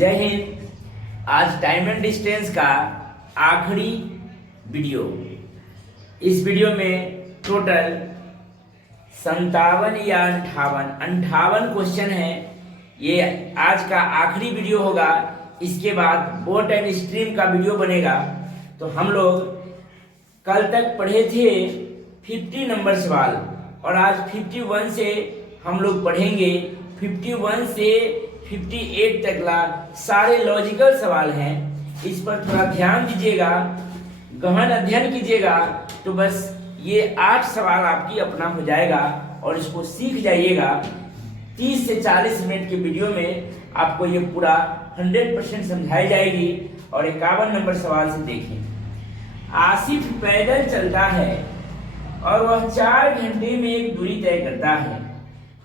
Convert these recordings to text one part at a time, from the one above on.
जय हिंद। आज time and distance का आखिरी वीडियो। इस वीडियो में टोटल 57 या 58 क्वेश्चन है। ये आज का आखिरी वीडियो होगा। इसके बाद बोट एंड स्ट्रीम का वीडियो बनेगा। तो हम लोग कल तक पढ़े थे 50 नंबर सवाल और आज 51 से हम लोग पढ़ेंगे 51 से 58 तक ला सारे लॉजिकल सवाल हैं। इस पर थोड़ा ध्यान दीजिएगा, गहन अध्ययन कीजिएगा, तो बस ये 8 सवाल आपकी अपना हो जाएगा और इसको सीख जाइएगा। 30 से 40 मिनट के वीडियो में आपको ये पूरा 100% समझाई जाएगी। और 51 नंबर सवाल से देखें। आसिफ पैदल चलता है और वह 4 घंटे में एक दूरी तय करता है।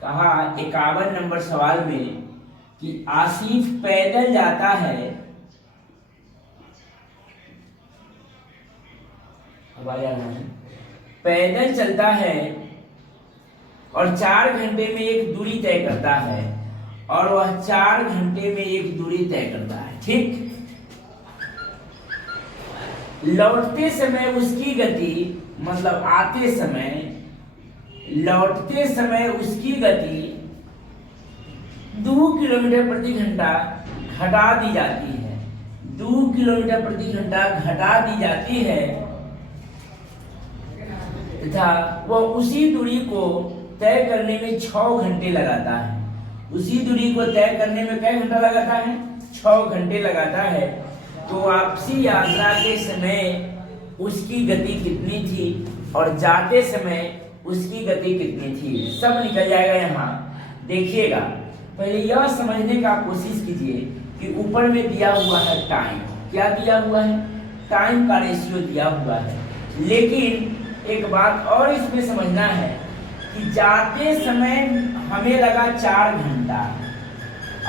कहा 51 नंबर सवाल में कि आसिफ पैदल जाता है, पैदल चलता है और 4 घंटे में एक दूरी तय करता है और वह 4 घंटे में एक दूरी तय करता है। ठीक, लौटते समय उसकी गति, मतलब आते समय, लौटते समय उसकी गति 2 किलोमीटर प्रति घंटा घटा दी जाती है। 2 किलोमीटर प्रति घंटा घटा दी जाती है तथा वह उसी दूरी को तय करने में 6 घंटे लगाता है। उसी दूरी को तय करने में कितने घंटा लगाता है? 6 घंटे लगाता है। तो वापसी यात्रा के समय उसकी गति कितनी थी और जाते समय उसकी गति कितनी थी, सब निकल जाएगा। यहाँ देखिएगा, पहले यह समझने का कोशिश कीजिए कि ऊपर में दिया हुआ है टाइम। क्या दिया हुआ है? टाइम का रेशियो दिया हुआ है। लेकिन एक बात और इसमें समझना है कि जाते समय हमें लगा 4 घंटा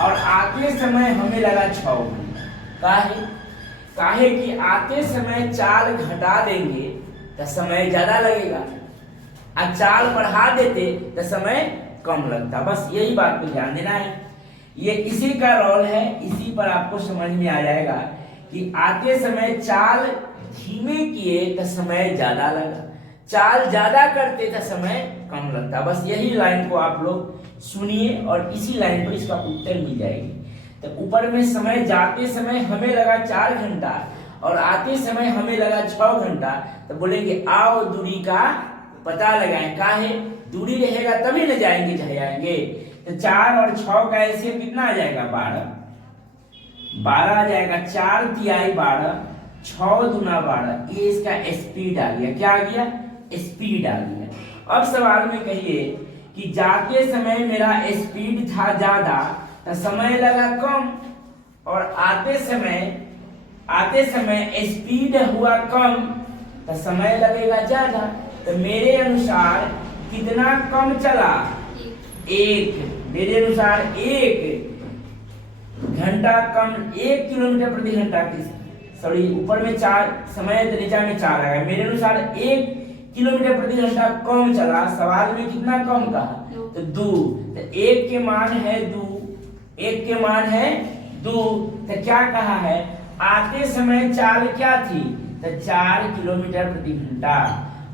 और आते समय हमें लगा 6 घंटा। काहे कि आते समय 4 घटा देंगे तो समय ज्यादा लगेगा और 4 बढ़ा देते तो समय कम लगता। बस यही बात पे ध्यान देना है। ये इसी का रोल है। इसी पर आपको समझ में आ जाएगा कि आते समय चाल धीमे किए तो समय ज्यादा लगा, चाल ज्यादा करते तो समय कम लगता। बस यही लाइन को आप लोग सुनिए और इसी लाइन पर इसका उत्तर मिल जाएगी। तो ऊपर में समय, जाते समय हमें लगा 4 घंटा और आते समय हमें लगा 6 घंटा, तो बोलेंगे आओ दूरी का पता लगाएं। काहे? दूरी रहेगा तभी न जाएंगे चाहे आएंगे। तो 4 और 6 का एलसीएम कितना आ जाएगा? 12 आ जाएगा। 4 तिहाई 12, 6 दूना 12। ये इसका स्पीड आ गया। क्या आ गया? स्पीड आ गया। अब सवाल में कहिए कि जाते समय मेरा स्पीड था ज्यादा तो समय लगा कम और आते समय स्पीड हुआ कम तो समय लगेगा ज्यादा। तो मेरे अनुसार कितना कम चला? 1। मेरे अनुसार 1 घंटा कम, 1 किलोमीटर प्रति घंटा की, सॉरी ऊपर में 4 समय तो नीचे में 4 आएगा। मेरे अनुसार 1 किलोमीटर प्रति घंटा कम चला। सवाल में कितना कम कहा? तो 2। तो 1 के मान है 2, 1 के मान है 2। तो क्या कहा है? आते समय चाल क्या थी? तो 4 किलोमीटर प्रति घंटा।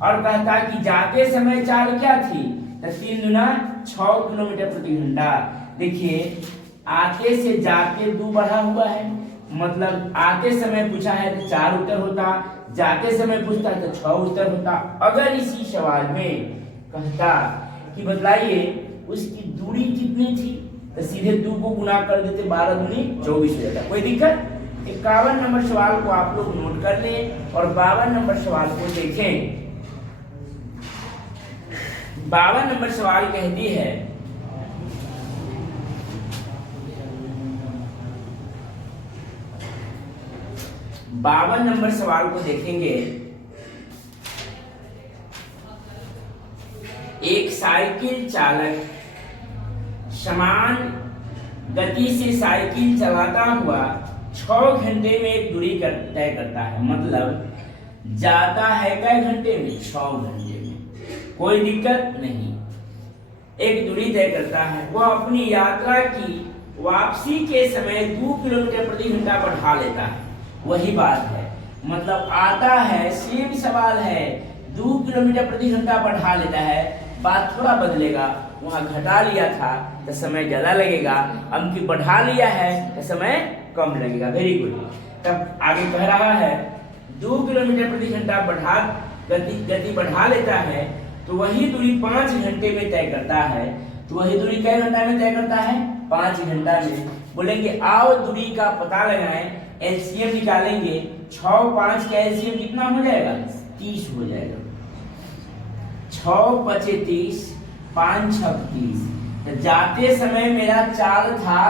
और कहता कि जाते समय चाल क्या थी? तो 3 दूना 6 किलोमीटर प्रति घंटा। देखिए, आते से जाते 2 बढ़ा हुआ है, मतलब आते समय पूछा है तो 4 उत्तर होता, जाते समय पूछता तो 6 उत्तर होता। अगर इसी सवाल में कहता कि बतलाइए उसकी दूरी कितनी थी, तो सीधे 2 को गुना कर देते, 12 दूनी 24 हो जाता। कोई दिक्कत? 51 नंबर सवाल को आप लोग नोट कर लें और 52 नंबर सवाल को देखें। 52 नंबर सवाल कहती है, बावन नंबर सवाल को देखेंगे। एक साइकिल चालक समान गति से साइकिल चलाता हुआ 6 घंटे में एक दूरी तय करता है। मतलब जाता है कई घंटे में? 6 घंटे में। कोई दिक्कत नहीं। एक दूरी तय करता है। वह अपनी यात्रा की वापसी के समय 2 किलोमीटर प्रति घंटा बढ़ा लेता है। वही बात है, मतलब आता है सेम सवाल है, 2 किलोमीटर प्रति घंटा बढ़ा लेता है, बात थोड़ा बदलेगा, वहां घटा लिया था तो समय ज्यादा लगेगा, अब की बढ़ा लिया है तो समय कम लगेगा। Very good. तब आगे कह रहा है 2 किलोमीटर प्रति घंटा गति बढ़ा लेता है तो वही दूरी 5 घंटे में तय करता है। तो वही दूरी कै घंटा में तय करता है? 5 घंटा में। बोलेंगे आओ दूरी का पता लगाएं, एलसीएम निकालेंगे। 6 5 का एलसीएम कितना हो जाएगा? 30 हो जाएगा। 6 5 30, 5 6 30। तो जाते समय मेरा चाल था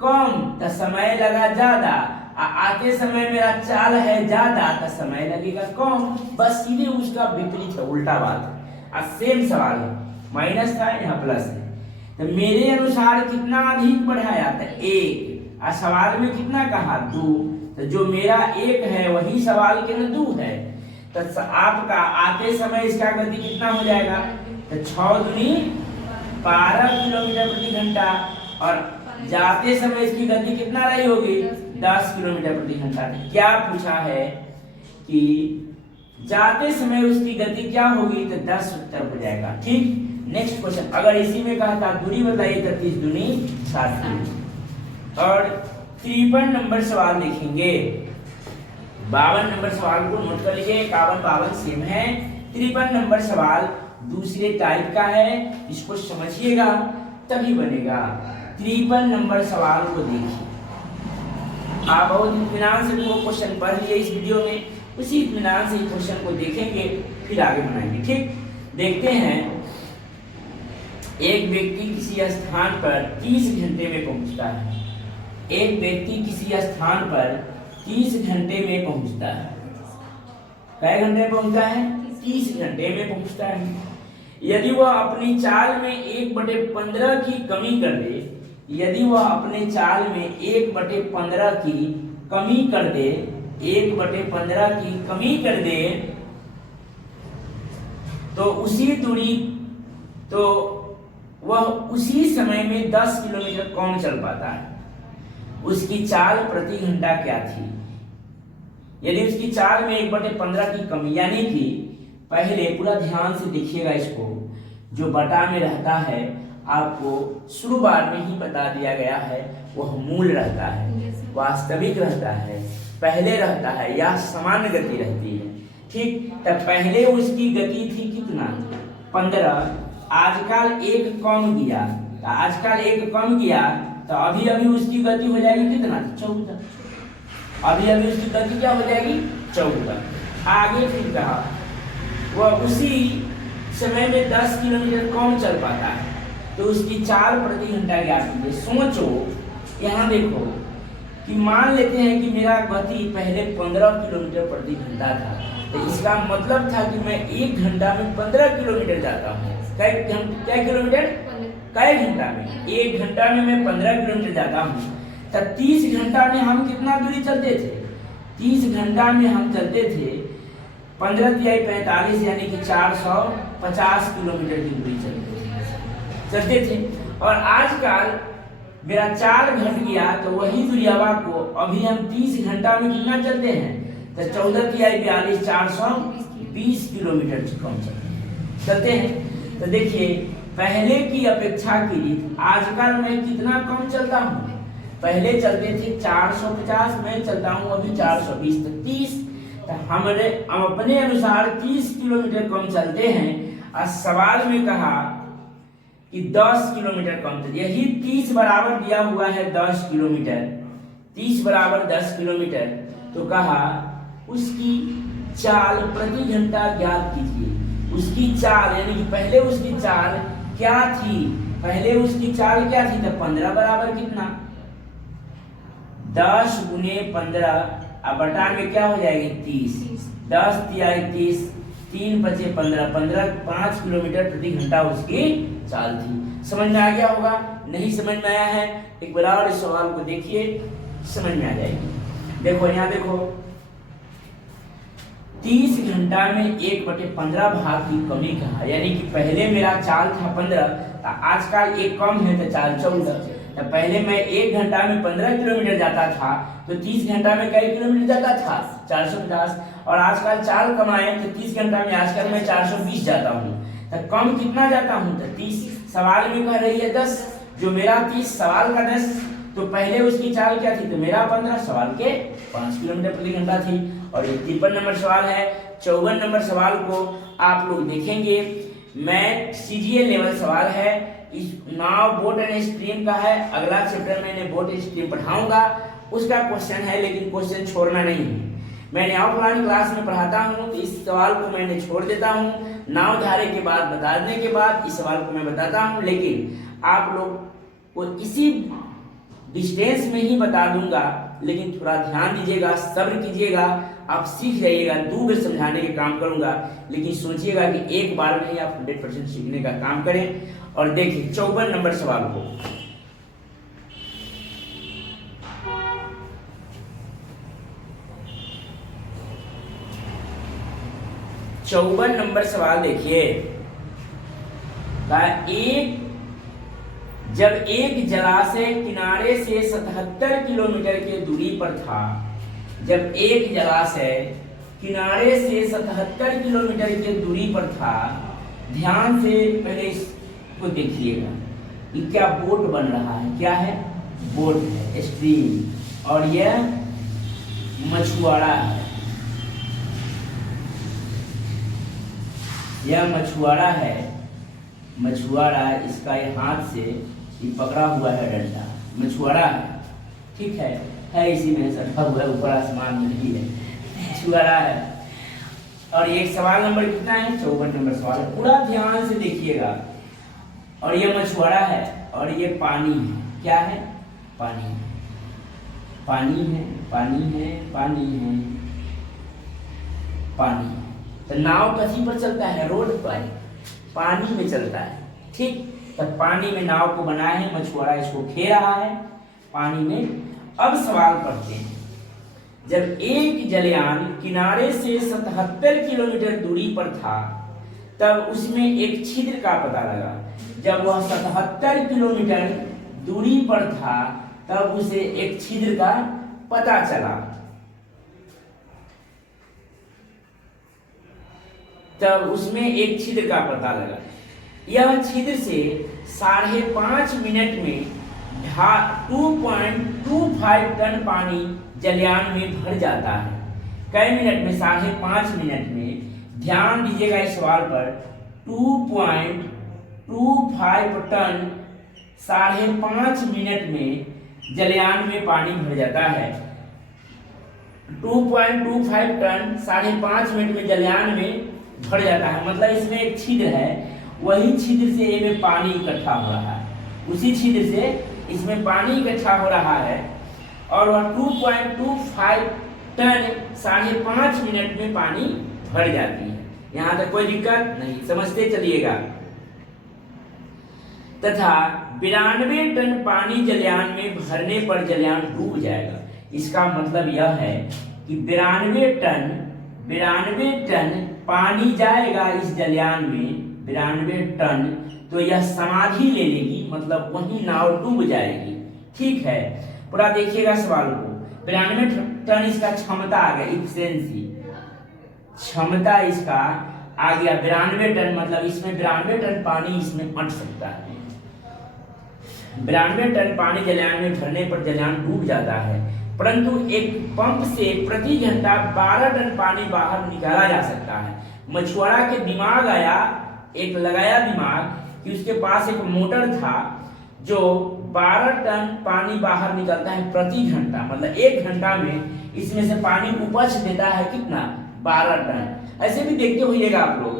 कम तो समय लगा ज्यादा, आते समय मेरा चाल है ज्यादा तो समय लगेगा कम। बस सीधे उसका विपरीत है, उल्टा बात है। सेम सवाल है, माइनस था यहाँ प्लस है। तो मेरे अनुसार कितना अधिक बढ़ाया था? 1। और सवाल में कितना कहा? 2। तो जो मेरा 1 है वही सवाल के न 2 है। तो आपका आते समय इसका गति कितना हो जाएगा? तो 6 दूनी 12 किलोमीटर प्रति घंटा, और जाते समय इसकी गति कितना रही होगी? 10 किलोमीटर प्रति घंटा। क्या पूछा है कि जाते समय उसकी गति क्या होगी? तो 10 उत्तर हो जाएगा। ठीक। नेक्स्ट क्वेश्चन, अगर इसी में कहा था दूरी बताइए तो 30 दूनी 60। और 53 नंबर सवाल देखेंगे। 52 नंबर सवाल को नोट कर लीजिए, 51 52 सेम है। 53 नंबर सवाल दूसरे टाइप का है, इसको समझिएगा तभी बनेगा। 53 नंबर सवाल को देखिए। आप बहुत इत्मीनान से वो क्वेश्चन पढ़ लिए इस वीडियो में, उसी इत्मीनान से क्वेश्चन को देखेंगे फिर आगे बनाएंगे। ठीक। देखते हैं, एक व्यक्ति किसी स्थान पर 30 घंटे में पहुंचता है। एक व्यक्ति किसी स्थान पर 30 घंटे में पहुंचता है। कै घंटे में पहुंचता है? 30 घंटे में पहुंचता है। यदि वह अपनी चाल में 1/15 की कमी कर दे, यदि वह अपने चाल में 1/15 की कमी कर दे, 1/15 की कमी कर दे, तो वह उसी समय में 10 किलोमीटर कम चल पाता है। उसकी चाल प्रति घंटा क्या थी? यदि उसकी चाल में 1/15 की कमी, यानी कि पहले पूरा ध्यान से देखिएगा इसको, जो बटा में रहता है आपको शुरुआत में ही बता दिया गया है, वह मूल रहता है, वास्तविक रहता है, पहले रहता है या समान गति रहती है। ठीक। तब पहले उसकी गति थी कितना? 15। आजकल 1 कम किया, आजकल 1 कम किया तो अभी अभी उसकी गति हो जाएगी कितना? 14। अभी अभी उसकी गति क्या हो जाएगी? 14। आगे फिर कहा वह उसी समय में 10 किलोमीटर कम चल पाता है, तो उसकी चाल प्रति घंटा ज्ञात कीजिए। सोचो, यहाँ देखो कि मान लेते हैं कि मेरा गति पहले 15 किलोमीटर प्रति घंटा था, तो इसका मतलब था कि मैं 1 घंटा में 15 किलोमीटर जाता हूँ। कै किलोमीटर? कै घंटा में? 1 घंटा में मैं 15 किलोमीटर जाता हूँ। तब 30 घंटा में हम कितना दूरी चलते थे? 30 घंटा में हम चलते थे 15 × 45 यानी कि 450 किलोमीटर की दूरी चलते थे। और आजकल मेरा चाल घट गया तो वही दूरी को अभी हम 30 घंटा में कितना चलते हैं? तो 14 × 42 420 किलोमीटर कम चलते हैं। तो देखिए, पहले की अपेक्षा की आजकल मैं कितना कम चलता हूँ? पहले चलते थे 450, मैं चलता हूँ अभी 420, तो 30। तो हम अपने अनुसार 30 किलोमीटर कम चलते हैं। और सवाल में कहा कि 10 किलोमीटर कम चलते, यही 30 बराबर दिया हुआ है 10 किलोमीटर, 30 बराबर 10 किलोमीटर। तो कहा उसकी चाल प्रति घंटा ज्ञात कीजिए। उसकी चाल यानी कि पहले उसकी चाल क्या थी? पहले उसकी चाल क्या थी? तो 15 बराबर कितना? 10 × 15, अब बटा में क्या हो जाएगी? 30। 10 × 30, 3 × 5 15, 5 किलोमीटर प्रति घंटा उसकी चाल थी। समझ में आ गया होगा? नहीं समझ में आया है एक बार और इस सवाल को देखिए, समझ में आ जाएगी। देखो यहाँ देखो, 30 घंटा में 1/15 भाग की कमी कहा, यानी कि पहले मेरा चाल था 15, आजकल 1 कम है तो चाल 14। तो पहले मैं 1 घंटा में 15 किलोमीटर जाता था, तो 30 घंटा में कई किलोमीटर जाता था? 450। और आजकल चाल कमाए तो 30 घंटा में आजकल मैं 420 जाता हूँ। तो कम कितना जाता हूँ? तो 30। सवाल में कह रही है 10, जो मेरा 30 सवाल का 10, तो पहले उसकी चाल क्या थी? तो मेरा 15, सवाल के 5 किलोमीटर प्रति घंटा थी। और ये 53 नंबर सवाल है। 54 नंबर सवाल को आप लोग देखेंगे, मैं सीजीएल लेवल सवाल है, इस नाव बोट एंड स्ट्रीम का है। अगला चैप्टर मैंने बोट स्ट्रीम पढ़ाऊंगा, उसका क्वेश्चन है, लेकिन क्वेश्चन छोड़ना नहीं है। मैंने ऑफलाइन क्लास में पढ़ाता हूं, तो इस सवाल को मैंने छोड़ देता हूं। नाव धारे के बाद बताने के बाद इस सवाल को मैं बताता हूं, लेकिन आप लोग को इसी डिस्टेंस में ही बता दूंगा, लेकिन थोड़ा ध्यान दीजिएगा, सब्र कीजिएगा, आप सीख जाइएगा। 2 बार समझाने के काम करूंगा, लेकिन सोचिएगा कि एक बार में ही आप 100% सीखने का काम करें। और देखिए 54 नंबर सवाल को, देखिए, जब एक जलाशय किनारे से 77 किलोमीटर की दूरी पर था, जब एक जलाशय किनारे से 77 किलोमीटर की दूरी पर था, ध्यान से पहले इसको देखिएगा, ये क्या बोट बन रहा है? क्या है? बोट है, स्ट्रीम। और यह मछुआरा है, यह मछुआरा है। मछुआरा, इसका ये हाथ से ये पकड़ा हुआ है डंडा, मछुआरा है, ठीक है इसी में सटा हुआ है, ऊपर आसमान में नहीं है, मछुआरा है। और ये सवाल नंबर कितना है? 54 नंबर सवाल है, पूरा ध्यान से देखिएगा। और ये मछुआरा है, और ये पानी है। क्या है? पानी है, पानी है, पानी है, पानी है, पानी। तो नाव कहीं पर चलता है? रोड पर, पानी में चलता है, ठीक। तो पानी में नाव को बनाया है, मछुआरा इसको खे रहा है पानी में। अब सवाल पढ़ते हैं, जब एक जलयान किनारे से 77 किलोमीटर दूरी पर था, तब उसमें एक छिद्र का पता लगा। जब वह 77 किलोमीटर दूरी पर था, तब उसे एक छिद्र का पता चला। तब उसमें एक छिद्र का पता लगा। यह छिद्र से 5.5 मिनट में 2.25 टन पानी जलयान में भर जाता है। कई मिनट में? 5.5 मिनट में। ध्यान दीजिएगा इस सवाल पर, 2.25 टन 5.5 मिनट में जलयान में पानी भर जाता है। 2.25 टन 5.5 मिनट में जलयान में भर जाता है, मतलब इसमें एक छिद्र है, वही छिद्र से इसमें पानी इकट्ठा हो रहा है, उसी छिद्र से इसमें पानी इकट्ठा हो रहा है। और वह 2.25 टन 5.5 मिनट में पानी भर जाती है। यहां तक कोई दिक्कत नहीं, समझते चलिएगा। तथा 92 टन पानी जलयान में भरने पर जलयान डूब जाएगा। इसका मतलब यह है कि 92 टन पानी जाएगा इस जलयान में, 92 टन, तो यह समाधि ले लेगी, मतलब वही नाव डूब जाएगी, ठीक है। पूरा देखिएगा सवाल को। 92 टन इसका क्षमता आ गया, इफिशिएंसी, क्षमता इसका आ गया 92 टन, मतलब इसमें 92 टन पानी इसमें अट सकता है। 92 टन पानी जलयान में भरने पर जलयान डूब जाता है, परंतु एक पंप से प्रति घंटा 12 टन पानी बाहर निकाला जा सकता है। मछुआरा के दिमाग आया, एक लगाया दिमाग कि उसके पास एक मोटर था जो 12 टन पानी बाहर निकलता है प्रति घंटा, मतलब 1 घंटा में इसमें से पानी उपज देता है कितना? 12 टन। ऐसे भी देखते होइएगा आप लोग,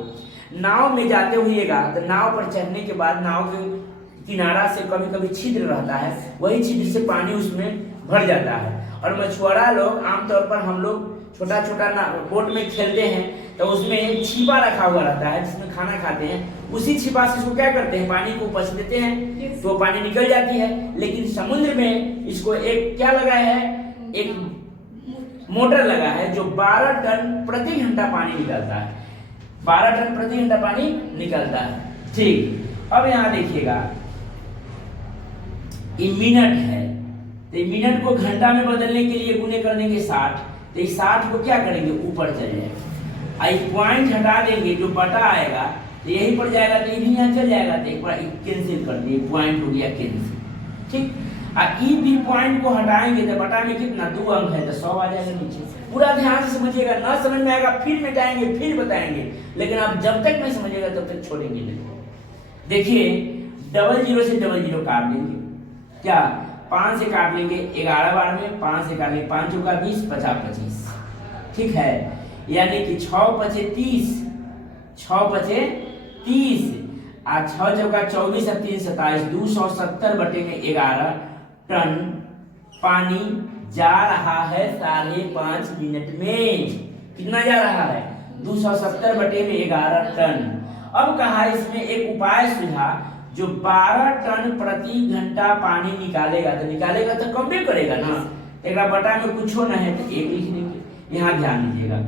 नाव में जाते होइएगा तो नाव पर चढ़ने के बाद नाव के किनारा से कभी कभी छिद्र रहता है, वही छिद्र से पानी उसमें भर जाता है। और मछुआरा लोग आमतौर पर, हम लोग छोटा छोटा बोट में खेलते हैं तो उसमें एक छिपा रखा हुआ रहता है जिसमें खाना खाते हैं, उसी छिपा से इसको क्या करते हैं? पानी को उपज देते हैं, तो पानी निकल जाती है। लेकिन समुद्र में इसको एक क्या लगा है? एक मोटर लगा है जो 12 टन प्रति घंटा पानी निकलता है, 12 टन प्रति घंटा पानी निकलता है, ठीक। अब यहाँ देखिएगा, ये मिनट है, तो ये मिनट को घंटा में बदलने के लिए गुने कर देंगे 60, तो इस 60 को क्या करेंगे ऊपर चल जाएगा, आई पॉइंट हटा देंगे जो बटा आएगा तो यही पड़ जाएगा, तो ये भी यहाँ चल जाएगा, तो एक बार कैंसिल कर दिए, पॉइंट हो गया कैंसिल। ठीक, ई भी पॉइंट को हटाएंगे तो बटा में कितना 2 अंक है तो 100 आ जाएगा नीचे। पूरा ध्यान से समझिएगा, ना समझ में आएगा फिर मिटाएंगे फिर बताएंगे, लेकिन आप जब तक नहीं समझिएगा तब तक छोड़ेंगे नहीं। देखिए 00 से 00 काट लेंगे, क्या 5 से काट लेंगे 11 बार में, 5 से काट लेंगे 5 चौका 20, 50 25, ठीक है, यानी कि 6 पचे 30, 6 पचे 30, 6 चौका 24 और 3 27, 270 बटे में 11 टन पानी जा रहा है 5.5 मिनट में। कितना जा रहा है 270 बटे में 11 टन। अब कहा इसमें एक उपाय सुझा, जो 12 टन प्रति घंटा पानी निकालेगा, तो निकालेगा तो कम भी करेगा ना, एक बटा में कुछ होना है तो 1 लिख देंगे। यहाँ ध्यान दीजिएगा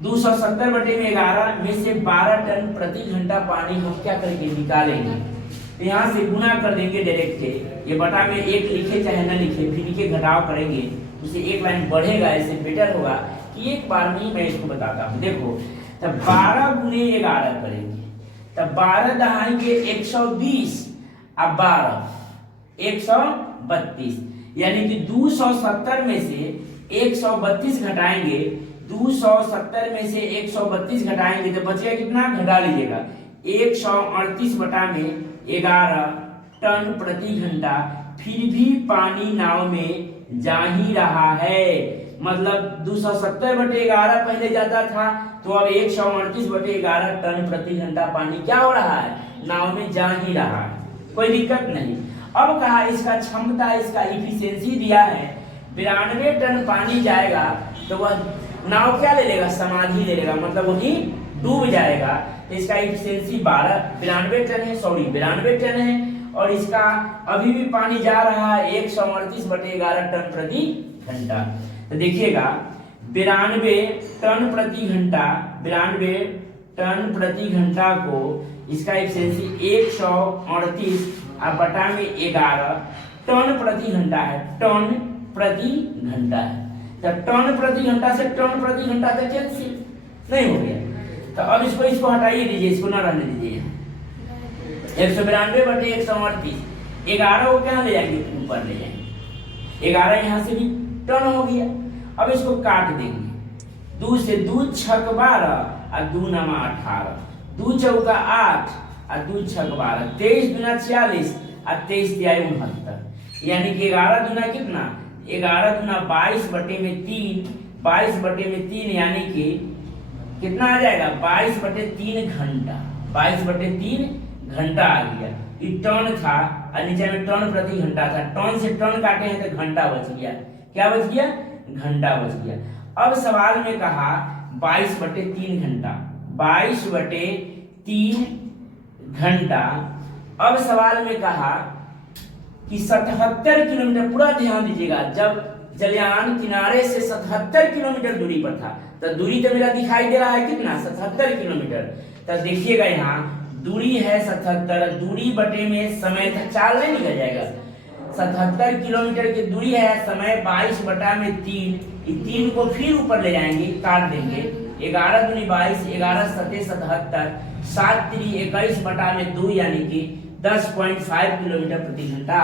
270 बटे में 11 में से 12 टन प्रति घंटा पानी हम क्या करेंगे निकालेंगे, तो यहाँ से गुना कर देंगे डायरेक्ट, ये बटा में 1 लिखे चाहे न लिखे, फिर के घटाव करेंगे उसे एक लाइन बढ़ेगा, ऐसे बेटर होगा कि एक बार में मैं इसको बताता हूँ। देखो तब 12 गुने 11 करेंगे, तब 12 दहाएंगे 120, अब 12 132, यानी कि 270 में से 132 घटाएंगे, 270 में से 132 घटाएंगे तो बचेगा कितना, घटा लीजिएगा 138 बटा में 11 टन प्रति घंटा। फिर भी पानी नाव में जा ही रहा है, मतलब 270 बटे 11 पहले जाता था, तो अब 138 बटे 11 टन प्रति घंटा पानी क्या हो रहा है, नाव में जा ही रहा है, कोई दिक्कत नहीं। अब कहा इसका क्षमता, इसका इफिशियंसी दिया है 92 टन पानी जाएगा, तो वह नाव क्या ले लेगा, समाधि ले लेगा, मतलब वही डूब जाएगा। तो इसका इफिशियंसी 92 टन है, 92 टन है, और इसका अभी भी पानी जा रहा है 138 बटे 11 टन प्रति घंटा। तो देखिएगा 92 टन प्रति घंटा, 92 टन प्रति घंटा को इसका इफिशियंसी 138 और बटा में 11 टन प्रति घंटा है, टन प्रति घंटा है। तो टन प्रति घंटा से टन प्रति घंटा तक कैंसिल नहीं हो गया, तो अब इसको हटाइए दीजिए, इसको ना रहने दीजिए। 192 बटे 138, 11 को क्या ले जाएंगे, ऊपर ले जाएंगे, 11 यहाँ से भी टन हो गया। अब इसको काट देंगे, 2 से 2 छक 12 और 2 नमा 18, 2 चौका 8 और 2 छक 12, 23 दूना 46 और 23 तिहाई 69, यानी कि 11 दूना कितना, 11 दूना 22 बटे में 3, 22 बटे में 3 यानी कि कितना आ जाएगा, 22 बटे 3 घंटा, 22 बटे 3 घंटा आ गया। ये टन था और नीचे में टन प्रति घंटा था, टन से टन काटे हैं तो घंटा बच गया, क्या बच गया, घंटा बच गया। अब सवाल में कहा 22 बटे 3 घंटा, 22 बटे 3 घंटा। अब सवाल में कहा कि 77 किलोमीटर, पूरा ध्यान दीजिएगा, जब जलयान किनारे से 77 किलोमीटर दूरी पर था, तो दूरी तो मेरा दिखाई दे रहा है कितना, 77 किलोमीटर। तो देखिएगा यहाँ दूरी है 77, दूरी बटे में समय था 4 नहीं निकल जाएगा, 77 किलोमीटर की दूरी है, समय 22 बटा में 3, 3 को फिर ऊपर ले जाएंगे, काट देंगे, 11 दूनी 22, 11 सते 77, 7 3 21 बटा में 2, यानी कि 10.5 किलोमीटर प्रति घंटा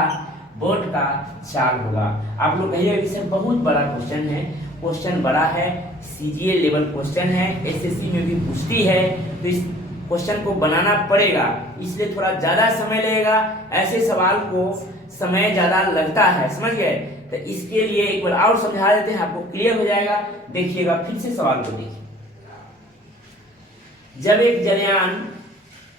बोट का चाल होगा। आप लोग कहिए विषय बहुत बड़ा क्वेश्चन है, क्वेश्चन बड़ा है, सीजीएल लेवल क्वेश्चन है, एसएससी में भी पूछती है, तो इस क्वेश्चन को बनाना पड़ेगा, इसलिए थोड़ा ज्यादा समय लगेगा, ऐसे सवाल को समय ज्यादा लगता है, समझ गए। तो इसके लिए एक बार और समझा देते हैं, आपको क्लियर हो जाएगा। देखिएगा फिर से सवाल को देखिए, जब एक जलयान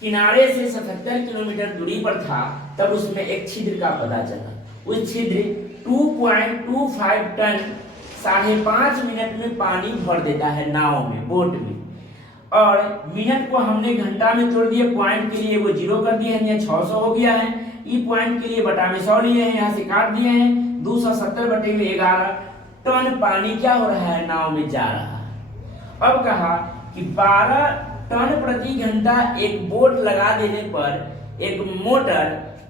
किनारे से 77 किलोमीटर दूरी पर था, तब उसमें एक छिद्र का पता चला, उस छिद्र 2.25 टन 5.5 मिनट में पानी भर देता है नाव में, बोट में, और मिनट को हमने घंटा में तोड़ दिया, पॉइंट के लिए वो 0 कर दिए हैं, 600 हो गया है, ई पॉइंट के लिए बटा में 100 लिए हैं, यहाँ से काट दिए हैं, 270 बटे में 11 टन पानी क्या हो रहा है, नाव में जा रहा है। अब कहा कि 12 टन प्रति घंटा एक बोट लगा देने पर एक मोटर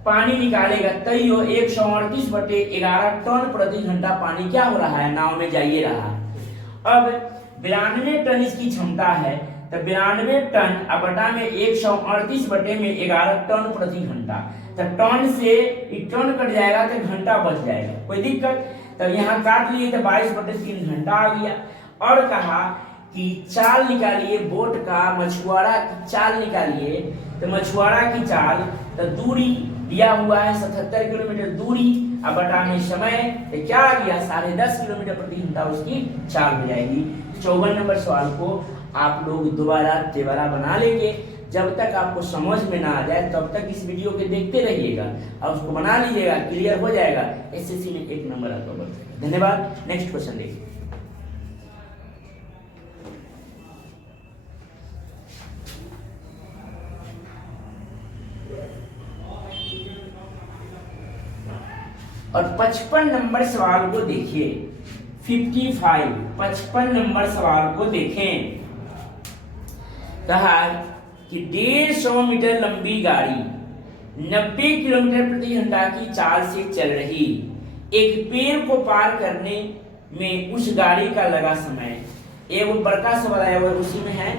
पानी निकालेगा तैयो 138/11 टन प्रति घंटा पानी क्या हो रहा है, नाव में जाइए रहा है। अब 92 टन इसकी क्षमता है, तो 92 टन अब बटा में 138/11 टन प्रति घंटा, तो टन से टन कट जाएगा तो घंटा बच जाएगा, कोई दिक्कत। तो यहाँ काट लिए तो 22/3 घंटा आ गया। और कहा कि चाल निकालिए बोट का, मछुआरा की चाल निकालिए, तो मछुआरा की चाल, तो दूरी दिया हुआ है 77 किलोमीटर दूरी, अब बटा में समय, तो क्या आ गया 10.5 किलोमीटर प्रति घंटा उसकी चाल हो जाएगी। 54 नंबर सवाल को आप लोग दोबारा बना लेंगे। जब तक आपको समझ में ना आ जाए तब तक इस वीडियो के देखते रहिएगा और उसको बना लीजिएगा, क्लियर हो जाएगा, एसएससी में 1 नंबर आपका बन जाएगा। धन्यवाद। नेक्स्ट क्वेश्चन देखिए। और 55 नंबर सवाल को देखिए। 55 नंबर सवाल को देखें। कहा कि 150 मीटर लंबी गाड़ी 90 किलोमीटर प्रति घंटा की चाल से चल रही, एक पेड़ को पार करने में उस गाड़ी का लगा समय। ये वो बड़का सवाल है, वो उसी में है,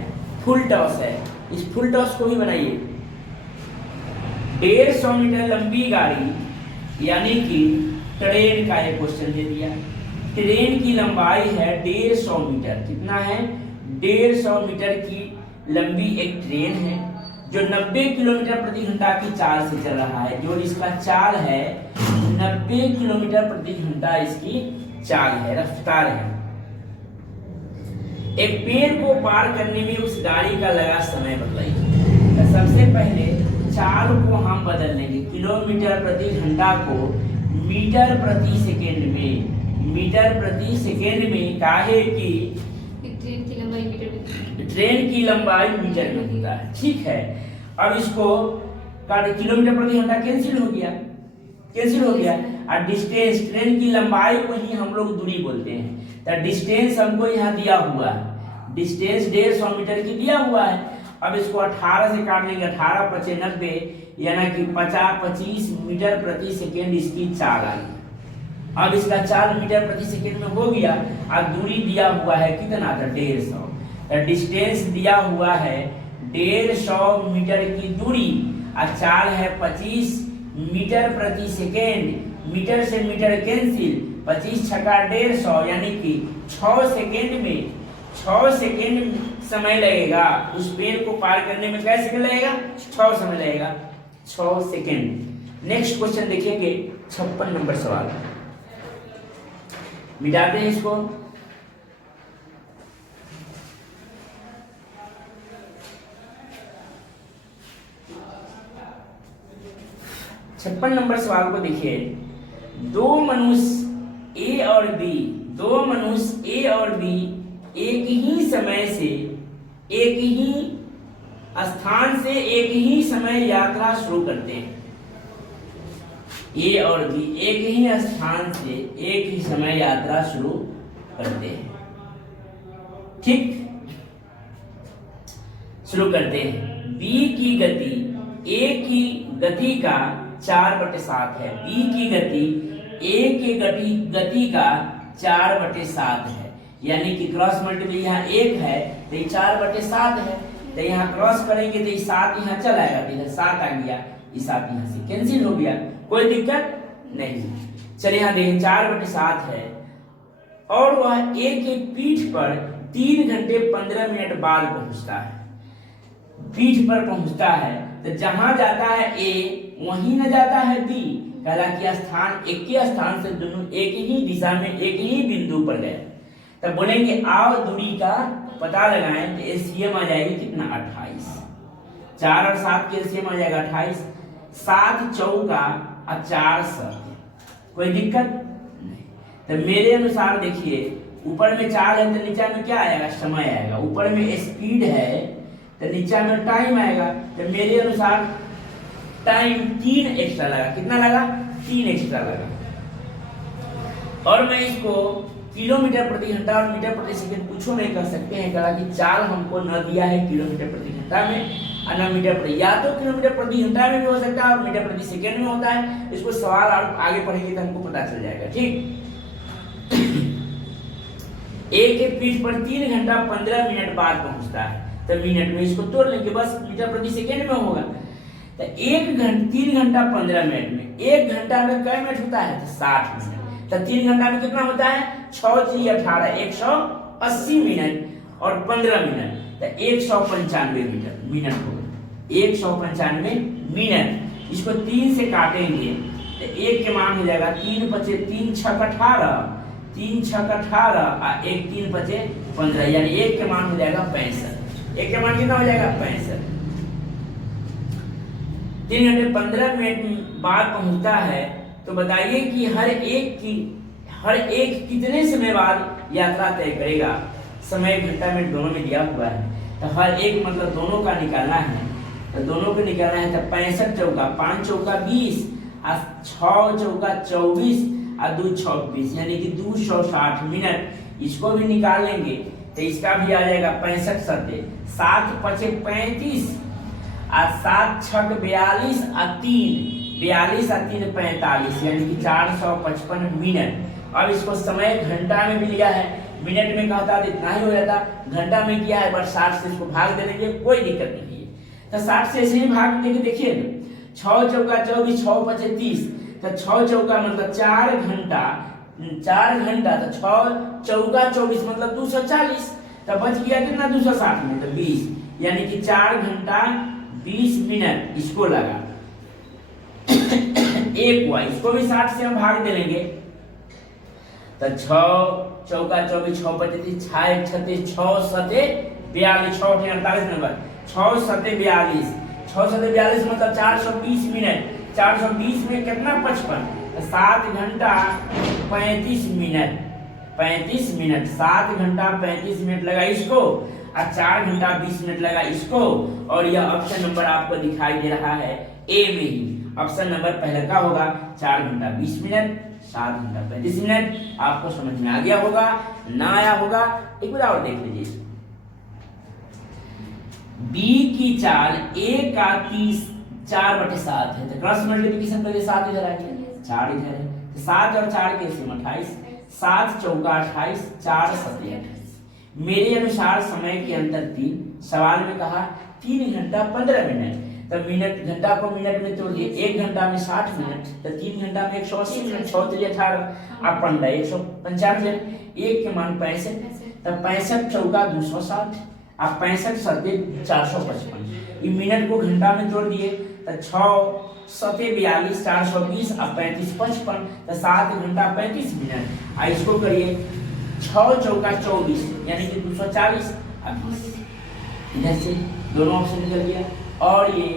फुल टॉस है, इस फुल टॉस को भी बनाइए। 150 मीटर लंबी गाड़ी यानी कि ट्रेन का एक क्वेश्चन दे दिया। ट्रेन की लंबाई है 150 मीटर, कितना है 150 मीटर की लंबी एक ट्रेन है जो 90 किलोमीटर प्रति घंटा की चाल से चल रहा है। जो इसका चाल है 90 किलोमीटर प्रति घंटा इसकी चाल है, रफ्तार है। एक पेड़ को पार करने में उस गाड़ी का लगा समय बदलाइए। तो सबसे पहले चाल को हम बदल लेंगे, किलोमीटर प्रति घंटा को मीटर प्रति सेकेंड में, मीटर प्रति सेकेंड में, काहे कि ट्रेन की लंबाई मीटर में होता है, ठीक है। अब इसको किलोमीटर प्रति घंटा कैंसिल हो गया, और डिस्टेंस, ट्रेन की लंबाई को ही हम लोग दूरी बोलते हैं। तो डिस्टेंस हमको यहाँ दिया हुआ है, डिस्टेंस 150 मीटर की दिया हुआ है। अब इसको 18 से काट लेंगे, 18 × 5 = 90, यानी कि 25 मीटर प्रति सेकेंड इसकी चाल आई। अब इसका चाल मीटर प्रति सेकेंड में हो गया, और दूरी दिया हुआ है कितना था 150, डिस्टेंस दिया हुआ है 150 मीटर की दूरी, और चाल है 25 मीटर प्रति सेकेंड। मीटर से मीटर कैंसिल, 25 × 6 = 150, यानी कि 6 सेकेंड में 6 सेकेंड समय लगेगा उस पेड़ को पार करने में। कैसे सेकेंड लगेगा? 6 समय लगेगा, 6 सेकेंड। नेक्स्ट क्वेश्चन देखेंगे 56 नंबर सवाल। मिटाते हैं इसको। छप्पन नंबर सवाल को देखिए। दो मनुष्य ए और बी एक ही समय से एक ही स्थान से एक ही समय यात्रा शुरू करते हैं। ए और बी एक ही स्थान से एक ही समय यात्रा शुरू करते हैं, ठीक, शुरू करते हैं। बी की गति ए की गति का 4/7 है, बी की गति ए की गति का 4/7 है, यानी कि क्रॉस मल्टीप्लाई यहाँ 1 है तो ये 4/7 है, तो यहाँ क्रॉस करेंगे तो ये 7 यहाँ चला आएगा, तो इधर 7 आ गया, ये 7 यहाँ से कैंसिल हो गया, कोई दिक्कत नहीं। चलिए यहाँ देखें 4/7 है, और वह ए के पीठ पर 3 घंटे 15 मिनट बाद पहुंचता है। पीठ पर पहुंचता है तो जहां जाता है ए वहीं न जाता है बी, हालांकि स्थान एक के स्थान से दोनों एक ही दिशा में एक ही बिंदु पर गए। तब बोलेंगे आओ दूरी का पता लगाएं, तो एलसीएम आ जाएगी कितना 28, 4 और 7 के एलसीएम आ जाएगा 28, 7 चौका और 4 7, कोई दिक्कत नहीं। तो मेरे अनुसार देखिए ऊपर में 4 है तो नीचे में क्या आएगा? समय आएगा। ऊपर में स्पीड है तो नीचे में टाइम आएगा, तो मेरे अनुसार टाइम 3 एक्स्ट्रा लगा। कितना लगा? 3 एक्स्ट्रा लगा। और मैं इसको किलोमीटर प्रति घंटा और मीटर प्रति सेकंड कुछ नहीं कर सकते हैं, कहा कि चाल हमको न दिया है किलोमीटर प्रति घंटा में, और न मीटर प्रति, या तो किलोमीटर प्रति घंटा में भी हो सकता है और मीटर प्रति सेकंड में होता है। इसको सवाल आप आगे पढ़ेंगे तो हमको पता चल जाएगा। ठीक, एक के पीठ पर 3 घंटा 15 मिनट बाद पहुंचता है, तो मिनट में इसको तोड़ लेंगे, बस मीटर प्रति सेकंड में होगा। तो 3 घंटा 15 मिनट में 1 घंटा में कितने मिनट होता है? तो 60 मिनट। तो 3 घंटा में कितना होता है? 6 3 18 180 मिनट और 15 मिनट, तो 195 मिनट होगा। 195 मिनट। इसको 3 से काटेंगे तो 1 के मान हो जाएगा 3 बचे 3 6 18, 3 6 18 और 1 3 बचे 15, यानी 1 के मान हो जाएगा 65। 1 के मान कितना हो जाएगा? 65। 3 घंटे 15 मिनट बाद पहुंचता है, तो बताइए कि हर एक कितने समय बाद यात्रा तय करेगा? समय घंटा मिनट दोनों में दिया हुआ है, तो हर एक मतलब दोनों का निकालना है। तो दोनों को निकालना है तो 65 चौका 5 चौका 20 और 6 चौका 24 और 2 26, यानी कि 260 मिनट। इसको भी निकाल लेंगे तो इसका भी आ जाएगा 65 सत्ते 7 पचे 35 और 7 छक 42 और 3 और 3 45, यानी कि 455 मिनट। अब इसको समय घंटा में भी लिया है, मिनट में कहता तो इतना ही हो जाता, घंटा में किया है, बस 60 से इसको भाग दे देंगे, कोई दिक्कत नहीं है। तो 60 से ऐसे ही भाग देके देखिए ना, 6 चौका 24 6 पचे 30, तो 6 चौका मतलब 4 घंटा तो 6 चौका 24 मतलब 240, तो बच गया कितना? 260 मिनट, तो 20, यानी कि 4 घंटा 20 मिनट इसको लगा। एक हुआ, इसको भी 60 से हम भाग दे लेंगे, तो 6 चौका 24 6 पचे 30 6 36 6 सते 42 6 48 नंबर 6 सते 42 मतलब 420 मिनट। 420 में कितना? 55, तो 7 घंटा 35 मिनट 7 घंटा 35 मिनट लगा इसको और 4 घंटा 20 मिनट लगा इसको। और यह ऑप्शन नंबर आपको दिखाई दे रहा है ए में ही। ऑप्शन नंबर पहले का होगा 4 घंटा 20 मिनट 7 घंटा 35 मिनट। आपको समझ में आ गया होगा, ना आया होगा एक बार और देख लीजिए। बी की चाल ए का 30 4/7 है, तो क्रॉस मल्टीप्लिकेशन करके 7 इधर आ गया, 4 इधर है, तो 7 और 4 के 28, 7 चौका 28 4 सते 28। मेरे अनुसार समय के अंतर 3। सवाल में कहा 3 घंटा 15 मिनट, तो मिनट घंटा को मिनट में तोड़ दिए, 1 घंटा में 60 मिनट, तो 3 घंटा में 180 मिनट, 6 3 18 और 15 195 मिनट। 1 के मान 65, तो 65 चौका 260 और 65 सत्ते 455। ये मिनट को घंटा में तोड़ दिए, तो 6 सते 42 420 और 35 55, तो 7 घंटा 35 मिनट। और इसको करिए 6 चौका 24, यानी कि 240 और 20। इधर से दोनों ऑप्शन निकल गया। और ये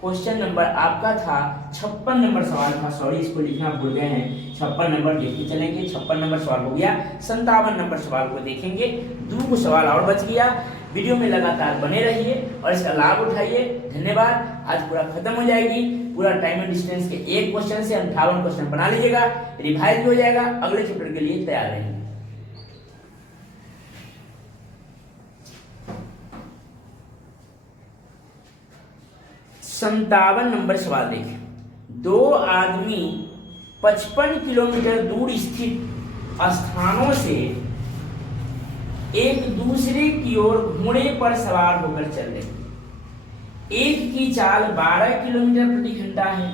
क्वेश्चन नंबर आपका था 56 नंबर सवाल था, सॉरी इसको लिखना भूल गए हैं, 56 नंबर देखते चलेंगे। 56 नंबर सवाल हो गया। 57 नंबर सवाल को देखेंगे। 2 सवाल और बच गया। वीडियो में लगातार बने रहिए और इसका लाभ उठाइए। धन्यवाद। आज पूरा खत्म हो जाएगी। पूरा टाइम एंड डिस्टेंस के एक क्वेश्चन से 58 क्वेश्चन बना लीजिएगा, रिवाइज भी हो जाएगा, अगले चैप्टर के लिए तैयार रहेंगे। 57 नंबर सवाल देखें। 2 आदमी 55 किलोमीटर दूर स्थित स्थानों से एक दूसरे की ओर घोड़े पर सवार होकर चल रहे। एक की चाल 12 किलोमीटर प्रति घंटा है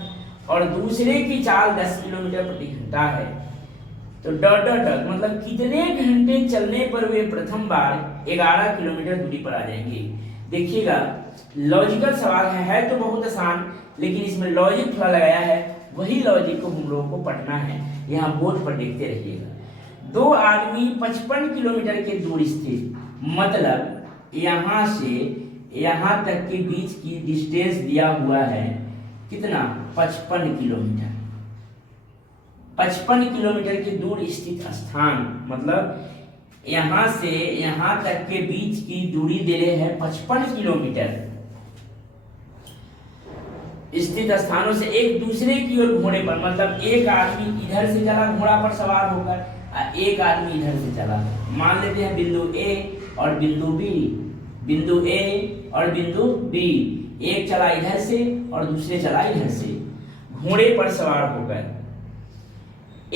और दूसरे की चाल 10 किलोमीटर प्रति घंटा है, तो डॉट मतलब कितने घंटे चलने पर वे प्रथम बार 11 किलोमीटर दूरी पर आ जाएंगे। देखिएगा, लॉजिकल सवाल है तो बहुत आसान, लेकिन इसमें लॉजिक थोड़ा लगाया है, वही लॉजिक को हम लोगों को पढ़ना है। यहाँ बोर्ड पर देखते रहिएगा। 2 आदमी 55 किलोमीटर के दूर स्थित, मतलब यहाँ से यहाँ तक के बीच की डिस्टेंस दिया हुआ है कितना? 55 किलोमीटर। 55 किलोमीटर के दूर स्थित स्थान, मतलब यहाँ से यहाँ तक के बीच की दूरी दे रहे हैं 55 किलोमीटर। स्थित स्थानों से एक दूसरे की ओर घोड़े पर, मतलब एक आदमी इधर से चला घोड़ा पर सवार होकर, एक आदमी इधर से चला। मान लेते हैं बिंदु ए और बिंदु बी, बिंदु ए और बिंदु बी, एक चला इधर से और दूसरे चला इधर से, घोड़े पर सवार होकर।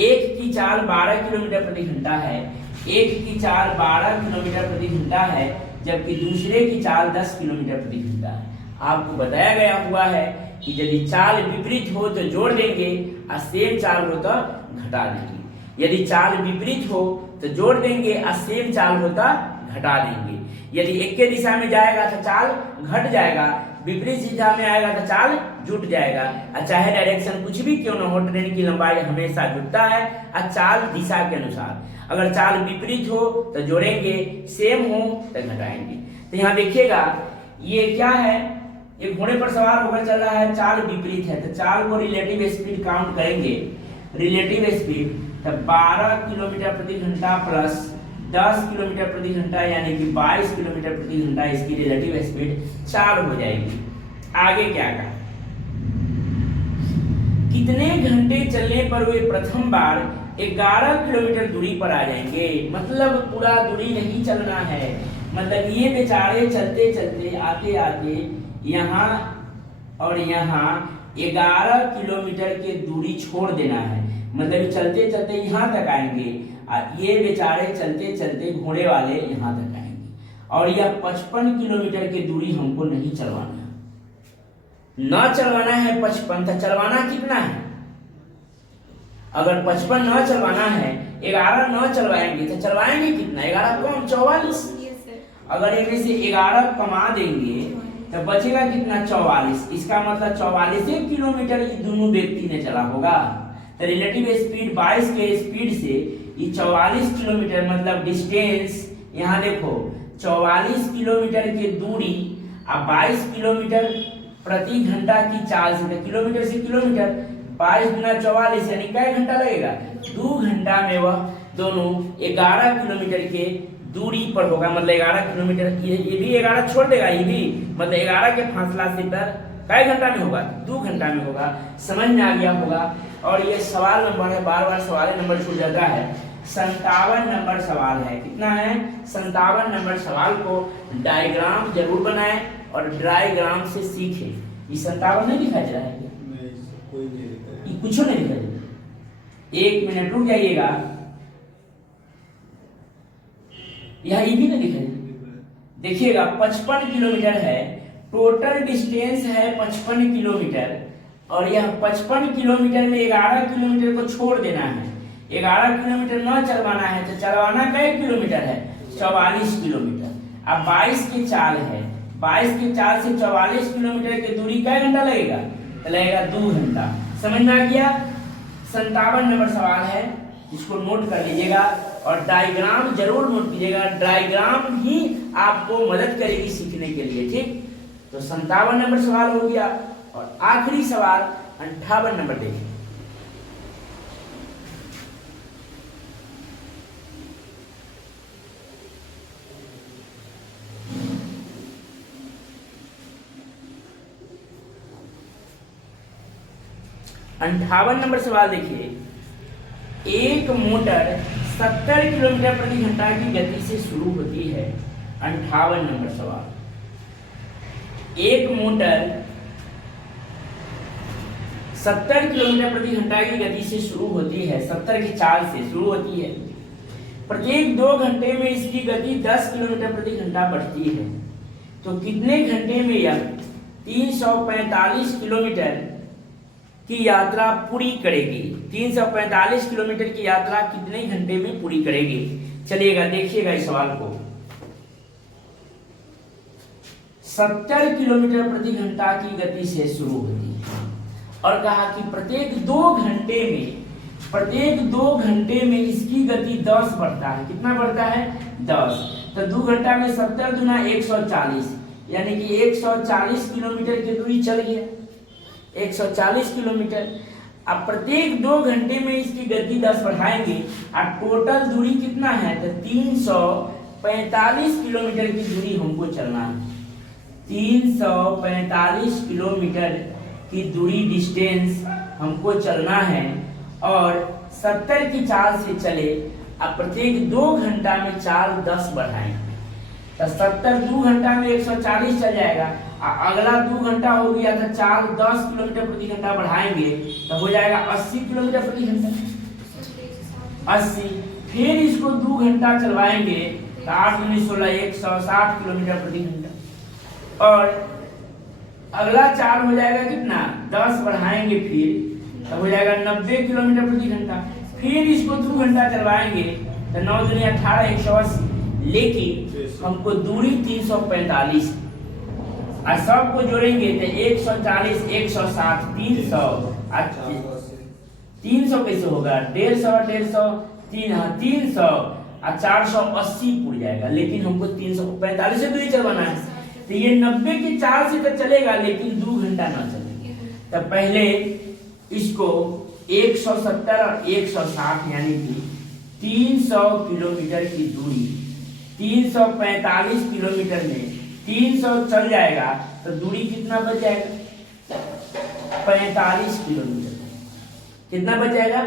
एक की चाल 12 किलोमीटर प्रति घंटा है, एक की चाल 12 किलोमीटर प्रति घंटा है, जबकि दूसरे की चाल 10 किलोमीटर प्रति घंटा है। आपको बताया गया हुआ है कि यदि चाल विपरीत हो तो जोड़ देंगे और सेम चाल हो तो घटा देंगे। यदि चाल विपरीत हो तो जोड़ देंगे और सेम चाल हो तो घटा देंगे। यदि एक के दिशा में जाएगा तो चाल घट जाएगा, विपरीत दिशा में आएगा तो चाल जुट जाएगा। और चाहे डायरेक्शन कुछ भी क्यों न हो, ट्रेन की लंबाई हमेशा जुटता है और चाल दिशा के अनुसार। अगर चाल विपरीत हो तो जोड़ेंगे, सेम हो तो घटाएंगे। तो यहाँ देखिएगा ये क्या है, एक घोड़े पर सवार होकर चल रहा है, चाल विपरीत है, तो चाल को रिलेटिव स्पीड काउंट करेंगे। रिलेटिव स्पीड तो 12 किलोमीटर प्रति घंटा प्लस 10 किलोमीटर प्रति घंटा यानी कि 22 किलोमीटर प्रति घंटा, इसकी रिलेटिव स्पीड 4 हो जाएगी। आगे क्या कहा, कितने घंटे चलने पर वे प्रथम बार 11 किलोमीटर दूरी पर आ जाएंगे। मतलब पूरा दूरी नहीं चलना है, मतलब ये बेचारे चलते चलते आते आते यहाँ और यहाँ 11 किलोमीटर की दूरी छोड़ देना है। मतलब चलते चलते यहाँ तक आएंगे और ये बेचारे चलते चलते घोड़े वाले यहाँ तक आएंगे, और यह 55 किलोमीटर की दूरी हमको नहीं चलवाना। न चलवाना है 55, तो चलवाना कितना है? अगर 55 न चलवाना है, 11 न चलवाएंगे तो चलवाएंगे कितना? 11 कम 44। अगर इनमें से 11 कमा देंगे तो बचेगा कितना? 44। इसका मतलब 44 किलोमीटर ये दोनों व्यक्ति ने चला होगा। तो रिलेटिव स्पीड 22 के स्पीड से ये 44 किलोमीटर, मतलब डिस्टेंस यहाँ देखो 44 किलोमीटर की दूरी अब 22 किलोमीटर प्रति घंटा की चाल से, किलोमीटर से किलोमीटर 22 गुना 44 यानी क्या घंटा लगेगा? 2 घंटा में वह दोनों 11 किलोमीटर के दूरी पर होगा। मतलब 11 किलोमीटर, ये भी 11 छोड़ देगा, ये भी मतलब 11 के फासला से पर कई घंटा में होगा? 2 घंटा में होगा। समझ में आ गया होगा। और ये सवाल नंबर है, बार बार सवाल नंबर छूट जाता है। 57 नंबर सवाल है। कितना है? 57 नंबर सवाल को डायग्राम जरूर बनाएं और डायग्राम से सीखें। ये 57 नहीं दिखाई दे रहा है? ये कुछ नहीं दिखाई दे रहा। 1 मिनट रुक जाइएगा, यहाँ ये भी नहीं दिखाई दे। देखिएगा 55 किलोमीटर है, टोटल डिस्टेंस है 55 किलोमीटर, और यह 55 किलोमीटर में 11 किलोमीटर को छोड़ देना है। 11 किलोमीटर न चलवाना है तो चलवाना कई किलोमीटर है? 44 किलोमीटर। अब 22 की चाल है, 22 की चाल से 44 किलोमीटर की दूरी कई घंटा लगेगा? तो लगेगा 2 घंटा। समझ में आ गया? 57 नंबर सवाल है, इसको नोट कर लीजिएगा और डायग्राम जरूर नोट कीजिएगा। डायग्राम ही आपको मदद करेगी सीखने के लिए। ठीक, तो 57 नंबर सवाल हो गया। और आखिरी सवाल 58 नंबर देखिए। अंठावन नंबर सवाल देखिए। एक मोटर 70 किलोमीटर प्रति घंटा की गति से शुरू होती है। 58 नंबर सवाल। एक मोटर 70 किलोमीटर प्रति घंटा की गति से शुरू होती है, 70 की चाल से शुरू होती है। प्रत्येक 2 घंटे में इसकी गति 10 किलोमीटर प्रति घंटा बढ़ती है। तो कितने घंटे में यह 345 किलोमीटर की यात्रा पूरी करेगी? 345 किलोमीटर की यात्रा कितने घंटे में पूरी करेगी? चलिएगा देखिएगा इस सवाल को। 70 किलोमीटर प्रति घंटा की गति से शुरू होती है और कहा कि प्रत्येक 2 घंटे में इसकी गति 10 बढ़ता है। कितना बढ़ता है? 10। तो 2 घंटा में 70 दुना 140 यानी कि 140 किलोमीटर की दूरी चल गया। 140 किलोमीटर। अब प्रत्येक 2 घंटे में इसकी गति 10 बढ़ाएंगे और टोटल दूरी कितना है? तो 345 किलोमीटर की दूरी हमको चलना है। 345 किलोमीटर की दूरी डिस्टेंस हमको चलना है और 70 की चाल से चले। अब प्रत्येक 2 घंटा में चाल 10 बढ़ाएंगे तो 70 2 घंटा में 140 चल जाएगा अगला 2 घंटा हो गया था 10 किलोमीटर प्रति घंटा बढ़ाएंगे तो हो जाएगा 80 किलोमीटर प्रति घंटा, 80। फिर इसको 2 घंटा चलवाएंगे तो 8 दूनी 16, 160 किलोमीटर प्रति घंटा। और अगला 4 हो जाएगा कितना, 10 बढ़ाएंगे फिर तो हो जाएगा 90 किलोमीटर प्रति घंटा। फिर इसको 2 घंटा चलवाएंगे तो 9 दूनी 18, 180। लेकिन हमको दूरी 345 और सबको जोड़ेंगे तो 140, 160, 300 कैसे होगा, 150 और 480 पूर जाएगा। लेकिन हमको 345 से दूरी चलवाना है तो ये 90 के 4 से तो चलेगा लेकिन 2 घंटा ना चलेगा। तो पहले इसको 170 और 160 यानी कि 300 किलोमीटर की दूरी 345 किलोमीटर में 300 चल जाएगा तो दूरी कितना बच जाएगा, 45 किलोमीटर। कितना बच जाएगा,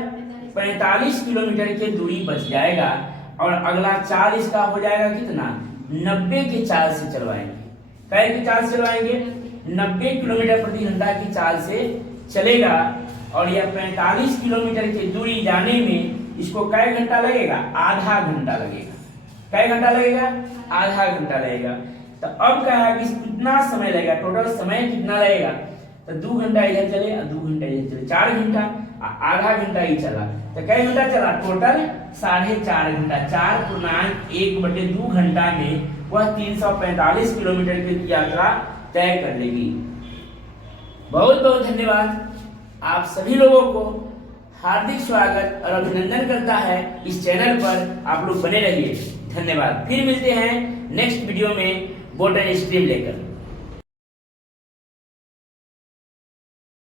45 किलोमीटर की दूरी बच जाएगा। और अगला 4 इसका हो जाएगा कितना, 90 के 4 से चलवाएंगे। कै की चाल से चलवाएंगे, 90 किलोमीटर प्रति घंटा की चाल से चलेगा। और यह 45 किलोमीटर की दूरी जाने में इसको कै घंटा लगेगा, आधा घंटा लगेगा। कै घंटा लगेगा, आधा घंटा लगेगा। तो अब क्या है कि कितना समय लगेगा, टोटल समय कितना लगेगा, तो 2 घंटा इधर चले और 2 घंटा इधर चले, 4 घंटा, आधा घंटा ही चला। तो कै घंटा चला, टोटल 4.5 घंटा। 4.1/2 घंटा में वह 345 किलोमीटर की यात्रा तय कर लेगी। बहुत बहुत धन्यवाद। आप सभी लोगों को हार्दिक स्वागत और अभिनंदन करता है इस चैनल पर। आप लोग बने रहिए। धन्यवाद। फिर मिलते हैं नेक्स्ट वीडियो में बोटनी स्ट्रीम लेकर।